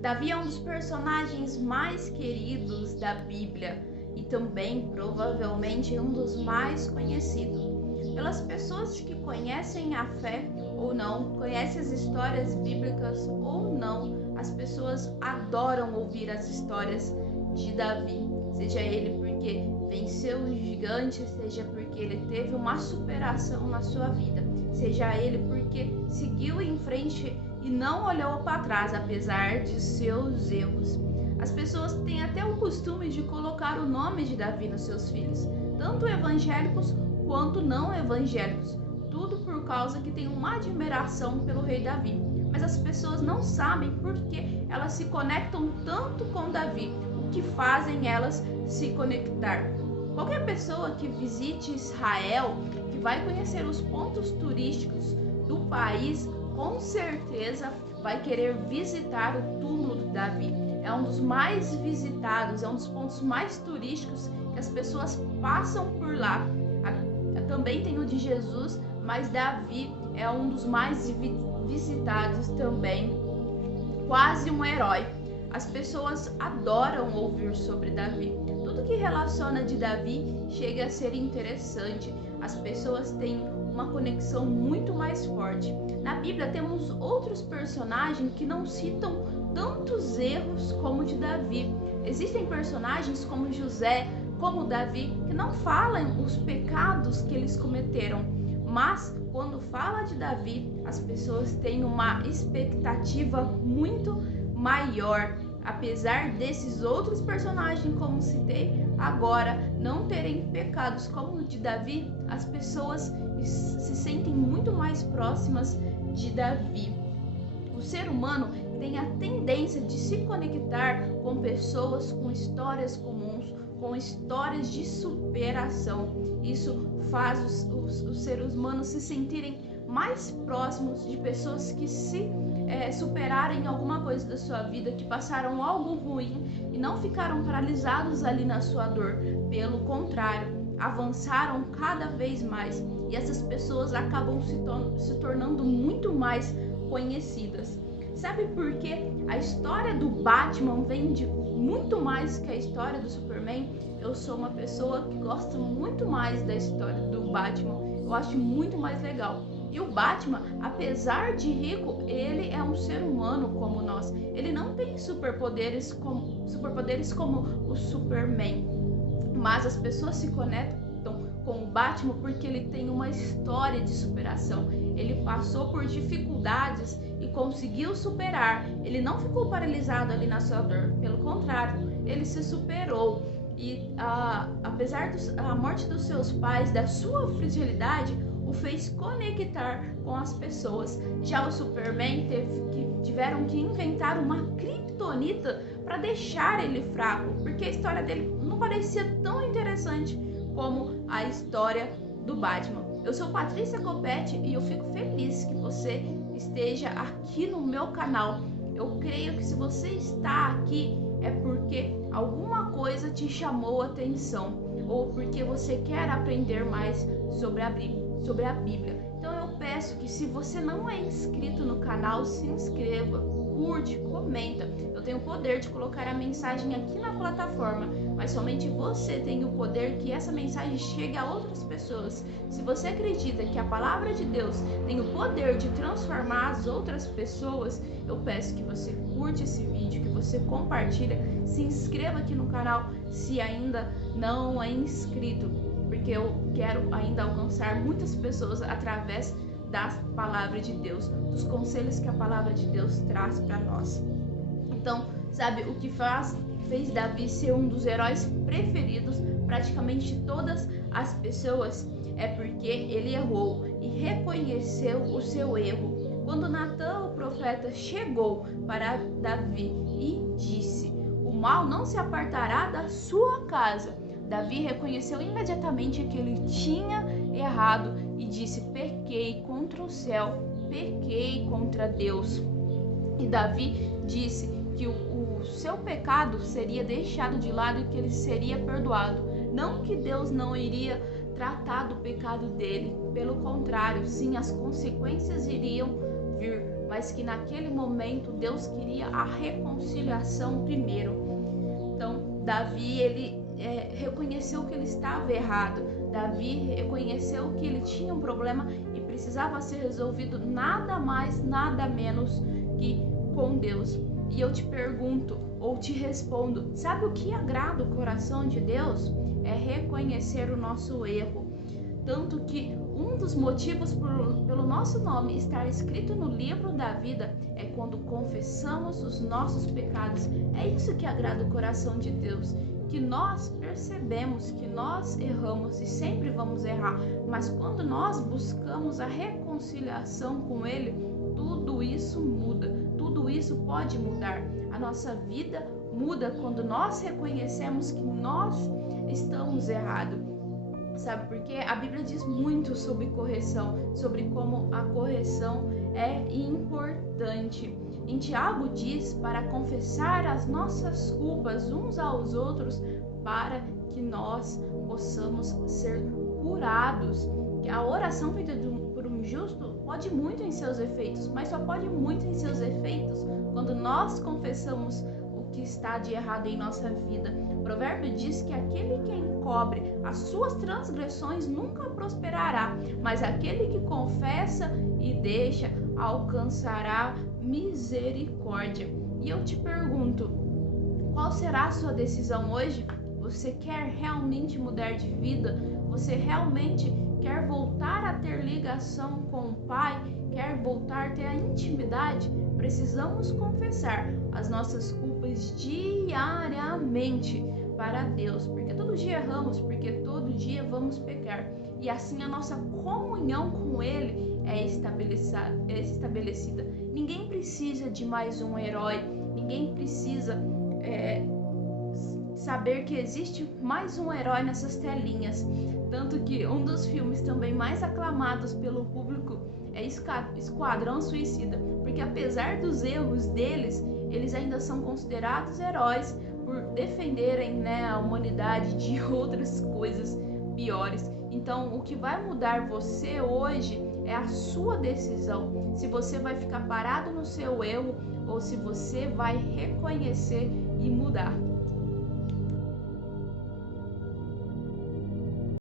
Davi é um dos personagens mais queridos da Bíblia e também, provavelmente, um dos mais conhecidos. Pelas pessoas que conhecem a fé ou não, conhecem as histórias bíblicas ou não, as pessoas adoram ouvir as histórias de Davi. Seja ele porque venceu os gigantes, seja porque ele teve uma superação na sua vida, seja ele porque seguiu em frente e não olhou para trás, apesar de seus erros. As pessoas têm até o costume de colocar o nome de Davi nos seus filhos, tanto evangélicos quanto não evangélicos, tudo por causa que tem uma admiração pelo rei Davi. Mas as pessoas não sabem por que elas se conectam tanto com Davi, o que fazem elas se conectar. Qualquer pessoa que visite Israel, que vai conhecer os pontos turísticos do país, com certeza vai querer visitar o túmulo de Davi. É um dos mais visitados, é um dos pontos mais turísticos que as pessoas passam por lá. Também tem o de Jesus, mas Davi é um dos mais visitados também, quase um herói. As pessoas adoram ouvir sobre Davi. Tudo que relaciona de Davi chega a ser interessante. As pessoas têm uma conexão muito mais forte. Na Bíblia temos outros personagens que não citam tantos erros como o de Davi. Existem personagens como José, como Davi, que não falam os pecados que eles cometeram, mas quando fala de Davi, as pessoas têm uma expectativa muito maior. Apesar desses outros personagens, como citei agora, não terem pecados como o de Davi, as pessoas se sentem muito mais próximas de Davi. O ser humano tem a tendência de se conectar com pessoas com histórias comuns, com histórias de superação. Isso faz os seres humanos se sentirem mais próximos de pessoas que se superaram em alguma coisa da sua vida, que passaram algo ruim e não ficaram paralisados ali na sua dor. Pelo contrário, avançaram cada vez mais e essas pessoas acabam se tornando muito mais conhecidas. Sabe por que a história do Batman vende muito mais que a história do Superman? Eu sou uma pessoa que gosta muito mais da história do Batman. Eu acho muito mais legal. E o Batman, apesar de rico, ele é um ser humano como nós. Ele não tem superpoderes como o Superman. Mas as pessoas se conectam com o Batman porque ele tem uma história de superação. Ele passou por dificuldades e conseguiu superar. Ele não ficou paralisado ali na sua dor. Pelo contrário, ele se superou. E apesar da morte dos seus pais, da sua fragilidade, o fez conectar com as pessoas. Já o Superman tiveram que inventar uma criptonita para deixar ele fraco, porque a história dele não parecia tão interessante como a história do Batman. Eu sou Patrícia Copete e eu fico feliz que você esteja aqui no meu canal. Eu creio que se você está aqui é porque alguma coisa te chamou a atenção ou porque você quer aprender mais sobre a Bíblia. Então eu peço que, se você não é inscrito no canal, se inscreva, curte, comenta. Eu tenho o poder de colocar a mensagem aqui na plataforma, mas somente você tem o poder que essa mensagem chegue a outras pessoas. Se você acredita que a palavra de Deus tem o poder de transformar as outras pessoas, eu peço que você curte esse vídeo, que você compartilha, se inscreva aqui no canal se ainda não é inscrito, porque eu quero ainda alcançar muitas pessoas através da palavra de Deus, dos conselhos que a palavra de Deus traz para nós. Então, sabe o que fez Davi ser um dos heróis preferidos praticamente de todas as pessoas? É porque ele errou e reconheceu o seu erro. Quando Natã, o profeta, chegou para Davi e disse: "O mal não se apartará da sua casa", Davi reconheceu imediatamente que ele tinha errado e disse: "Pequei contra o céu, pequei contra Deus". E Davi disse que o seu pecado seria deixado de lado e que ele seria perdoado. Não que Deus não iria tratar do pecado dele, pelo contrário, sim, as consequências iriam vir mas que naquele momento Deus queria a reconciliação primeiro. Então, Davi, ele reconheceu que ele estava errado. Davi reconheceu que ele tinha um problema e precisava ser resolvido nada mais, nada menos que com Deus. E eu te pergunto, ou te respondo, sabe o que agrada o coração de Deus? É reconhecer o nosso erro. Tanto que um dos motivos pelo nosso nome estar escrito no livro da vida é quando confessamos os nossos pecados. É isso que agrada o coração de Deus, que nós percebemos que nós erramos e sempre vamos errar, mas quando nós buscamos a reconciliação com Ele, tudo isso muda, tudo isso pode mudar. A nossa vida muda quando nós reconhecemos que nós estamos errados. Sabe por quê? A Bíblia diz muito sobre correção, sobre como a correção é importante. Em Tiago diz para confessar as nossas culpas uns aos outros para que nós possamos ser curados. A oração feita por um justo pode muito em seus efeitos, mas só pode muito em seus efeitos quando nós confessamos o que está de errado em nossa vida. O provérbio diz que aquele que encobre as suas transgressões nunca prosperará, mas aquele que confessa e deixa alcançará misericórdia. E eu te pergunto, qual será a sua decisão hoje? Você quer realmente mudar de vida? Você realmente quer voltar a ter ligação com o Pai? Quer voltar a ter a intimidade? Precisamos confessar as nossas culpas diariamente para Deus, porque todo dia erramos, porque todo dia vamos pecar. E assim a nossa comunhão com Ele é estabelecida. Ninguém precisa de mais um herói, ninguém precisa saber que existe mais um herói nessas telinhas. Tanto que um dos filmes também mais aclamados pelo público é Esquadrão Suicida, porque apesar dos erros deles, eles ainda são considerados heróis por defenderem, a humanidade de outras coisas piores. Então, o que vai mudar você hoje é a sua decisão. Se você vai ficar parado no seu erro ou se você vai reconhecer e mudar.